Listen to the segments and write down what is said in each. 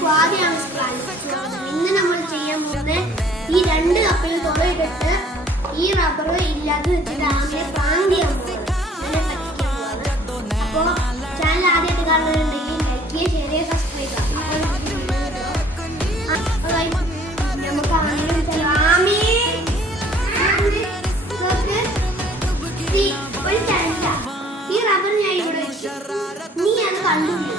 എല്ലാവർക്കും ആദ്യം ഇന്ന് നമ്മൾ ചെയ്യാൻ പോകുന്നത് ഈ 2 കപ്പിൽ തുറയിട്ടിട്ട് ഈ റബ്ബർ ഇല്ലാതെ വെച്ചിട്ട് ആദ്യം പ്രാന്തി അതിനെ പറ്റിക്കാൻ പോവാണ്. അപ്പോൾ ചാനൽ ആദ്യമായിട്ട് കാണുന്നുണ്ടെങ്കിൽ ലൈക്ക് ചെയ്യുക, ഷെയർ ചെയ്യുക, സബ്സ്ക്രൈബ് ചെയ്യുക. നമുക്ക് ഒരു ചാൻസ ഈ റബ്ബർ ഞാൻ ഇവിടെ വെച്ചു, നീ അത് കണ്ടുപിടിക്കും.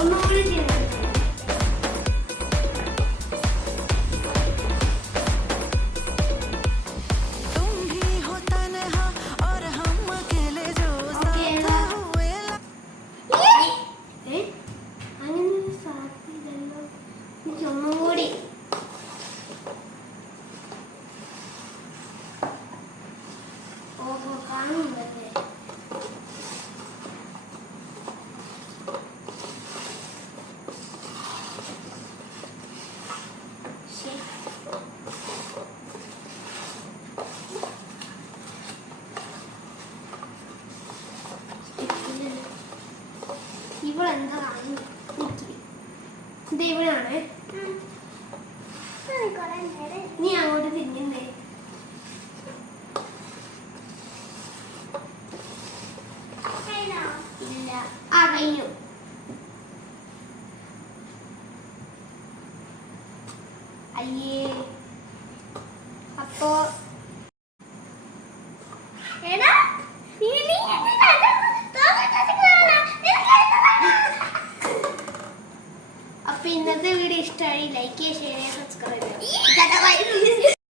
ഒന്നുകൂടി ചെയ്യണം. ഇത് ഇവിടെയാണ്. നീ അങ്ങോട്ട് തിരിഞ്ഞേ. ഇല്ല, ആ കഴിഞ്ഞു. അയ്യേ, അപ്പോ ഇന്നത്തെ വീഡിയോ ഇഷ്ടമായി ലൈക്ക് ചെയ്യുക, ഷെയർ ചെയ്യുക.